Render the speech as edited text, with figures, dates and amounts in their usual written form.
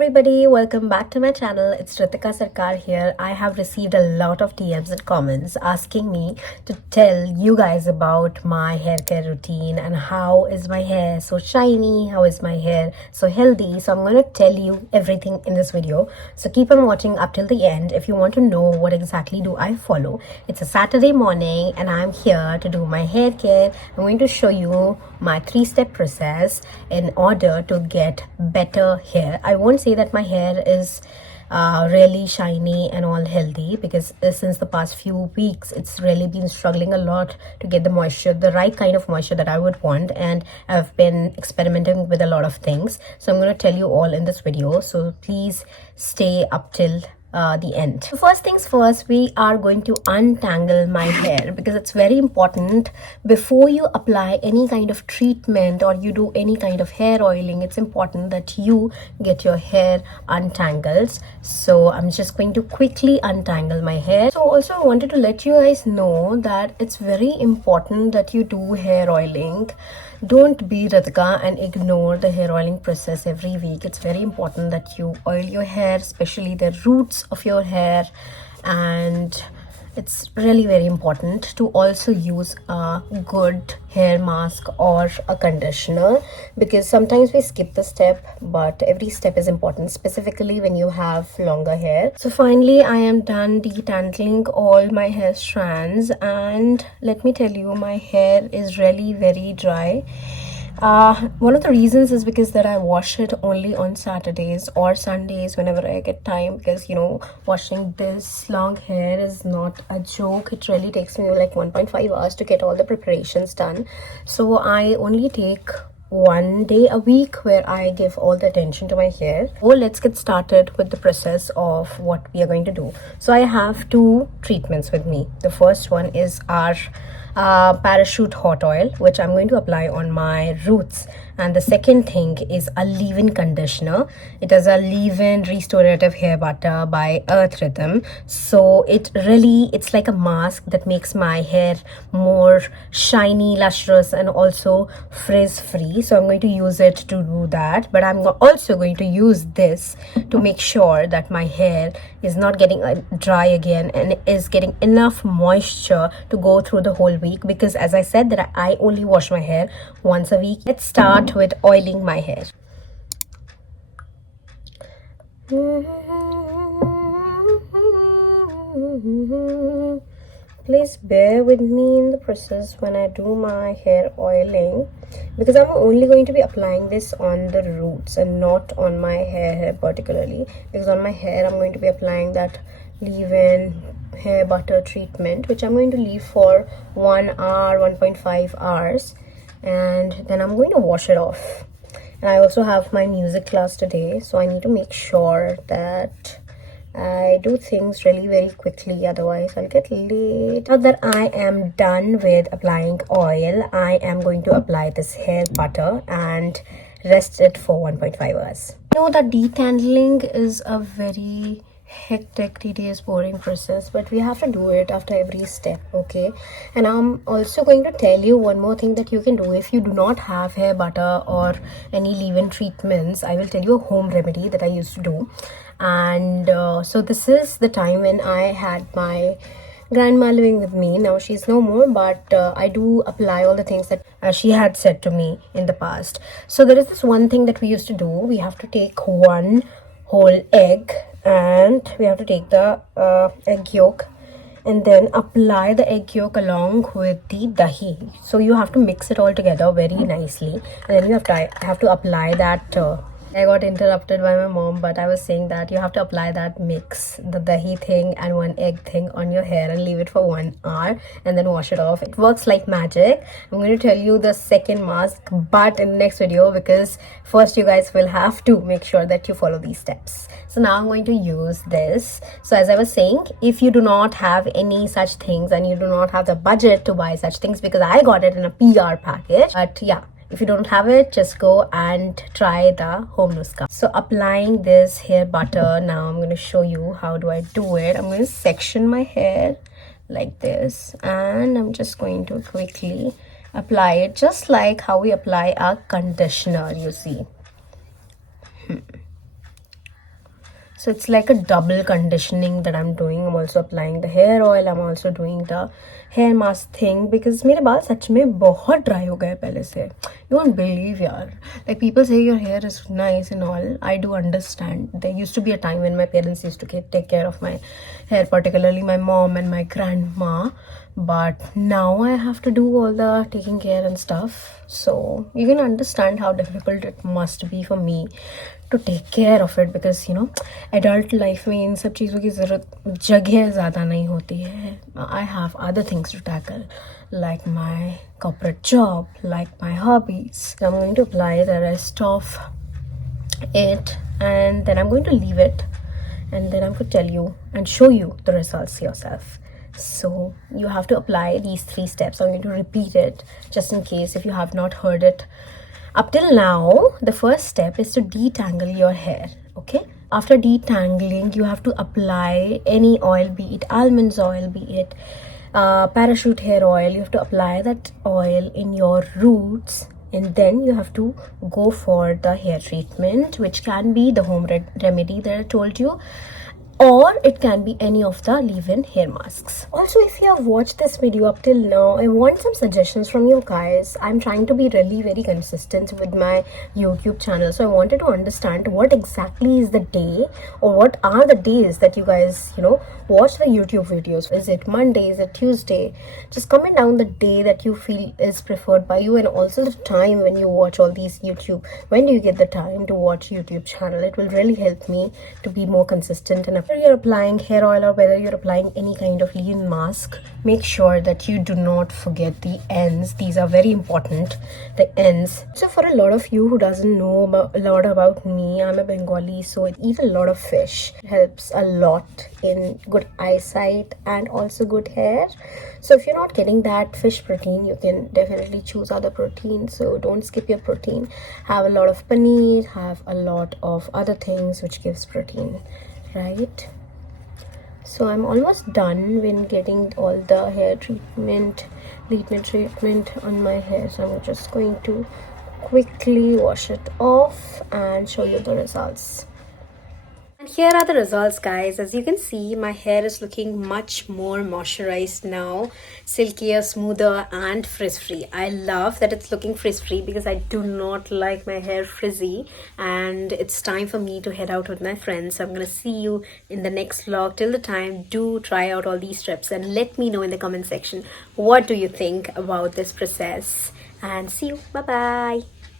everybody, welcome back to my channel. It's Ritika Sarkar here. I have received a lot of DMs and comments asking me to tell you guys about my hair care routine and how is my hair so shiny, how is my hair so healthy. So I'm going to tell you everything in this video. So keep on watching up till the end if you want to know what exactly do I follow. It's a Saturday morning and I'm here to do my hair care. I'm going to show you my 3-step process in order to get better hair. I won't say that my hair is really shiny and all healthy, because since the past few weeks it's really been struggling a lot to get the moisture, the right kind of moisture that I would want, and I've been experimenting with a lot of things. So I'm going to tell you all in this video, so please stay up till the end. So first things first, we are going to untangle my hair, because it's very important before you apply any kind of treatment or you do any kind of hair oiling. It's important that you get your hair untangled. So I'm just going to quickly untangle my hair. So also I wanted to let you guys know that it's very important that you do hair oiling. Don't be Ritika and ignore the hair oiling process every week. It's very important that you oil your hair, especially the roots of your hair, and it's really very important to also use a good hair mask or a conditioner, because sometimes we skip the step, but every step is important, specifically when you have longer hair. So finally I am done detangling all my hair strands, and let me tell you, my hair is really very dry. One of the reasons is because that I wash it only on Saturdays or Sundays whenever I get time, because washing this long hair is not a joke. It really takes me like 1.5 hours to get all the preparations done. So I only take one day a week where I give all the attention to my hair. So let's get started with the process of what we are going to do. So I have 2 treatments with me. The first one is our parachute hot oil, which I'm going to apply on my roots, and the second thing is a leave-in conditioner. It is a leave-in restorative hair butter by Earth Rhythm. So it's like a mask that makes my hair more shiny, lustrous, and also frizz-free. So I'm going to use it to do that, but I'm also going to use this to make sure that my hair is not getting dry again and is getting enough moisture to go through the whole week, because as I said that I only wash my hair once a week. Let's start with oiling my hair. Please bear with me in the process when I do my hair oiling, because I'm only going to be applying this on the roots and not on my hair particularly, because on my hair I'm going to be applying that leave-in hair butter treatment, which I'm going to leave for 1 hour, 1.5 hours, and then I'm going to wash it off. And I also have my music class today, so I need to make sure that I do things really very quickly, otherwise I'll get late. Now that I am done with applying oil, I am going to apply this hair butter and rest it for 1.5 hours. You know that detangling is a very hectic, tedious, boring process, but we have to do it after every step, okay? And I'm also going to tell you one more thing that you can do if you do not have hair butter or any leave-in treatments. I will tell you a home remedy that I used to do. And so this is the time when I had my grandma living with me. Now she's no more, but I do apply all the things that she had said to me in the past. So there is this one thing that we used to do. We have to take one whole egg, and we have to take the egg yolk and then apply the egg yolk along with the dahi. So you have to mix it all together very nicely, and then you have to apply that I got interrupted by my mom, but I was saying that you have to apply that mix, the dahi thing and one egg thing, on your hair and leave it for 1 hour and then wash it off. It works like magic. I'm going to tell you the second mask, but in the next video, because first you guys will have to make sure that you follow these steps. So now I'm going to use this. So as I was saying, if you do not have any such things and you do not have the budget to buy such things, because I got it in a PR package, but yeah, if you don't have it, just go and try the home nuska. So applying this hair butter, now I'm going to show you how do I do it. I'm going to section my hair like this, and I'm just going to quickly apply it just like how we apply our conditioner, you see. So it's like a double conditioning that I'm doing. I'm also applying the hair oil. I'm also doing the hair mask thing because मेरे बाल सच में बहुत dry हो गए पहले से. You won't believe यार. Like people say your hair is nice and all. I do understand. There used to be a time when my parents used to take care of my hair, particularly my mom and my grandma. But now I have to do all the taking care and stuff. So you can understand how difficult it must be for me to take care of it because you know adult life में इन सब चीज़ों की ज़रूरत जगह ज़्यादा नहीं होती है. I have other things to tackle like my corporate job, like my hobbies. I'm going to apply the rest of it and then I'm going to leave it and then I'm going to tell you and show you the results yourself. So you have to apply these 3 steps. I'm going to repeat it just in case if you have not heard it up till now. The first step is to detangle your hair. Okay, after detangling you have to apply any oil, be it almonds oil, be it parachute hair oil. You have to apply that oil in your roots and then you have to go for the hair treatment, which can be the home remedy that I told you, or it can be any of the leave-in hair masks. Also, if you have watched this video up till now, I want some suggestions from you guys. I'm trying to be really very consistent with my YouTube channel, so I wanted to understand what exactly is the day or what are the days that you guys watch the YouTube videos. Is it Monday, is it Tuesday? Just comment down the day that you feel is preferred by you and also the time when you watch all these YouTube. When do you get the time to watch YouTube channel? It will really help me to be more consistent. And whether you're applying hair oil or whether you're applying any kind of leave-in mask, make sure that you do not forget the ends. These are very important, the ends. So for a lot of you who doesn't know a lot about me, I'm a Bengali, so I eat a lot of fish. It helps a lot in good eyesight and also good hair. So if you're not getting that fish protein, you can definitely choose other protein. So don't skip your protein. Have a lot of paneer, have a lot of other things which gives protein, right? So I'm almost done when getting all the hair treatment on my hair. So I'm just going to quickly wash it off and show you the results. And here are the results, guys. As you can see, my hair is looking much more moisturized now, silkier, smoother and frizz-free. I love that it's looking frizz-free because I do not like my hair frizzy, and it's time for me to head out with my friends. So I'm going to see you in the next vlog. Till the time, do try out all these tips and let me know in the comment section what do you think about this process, and see you. Bye bye.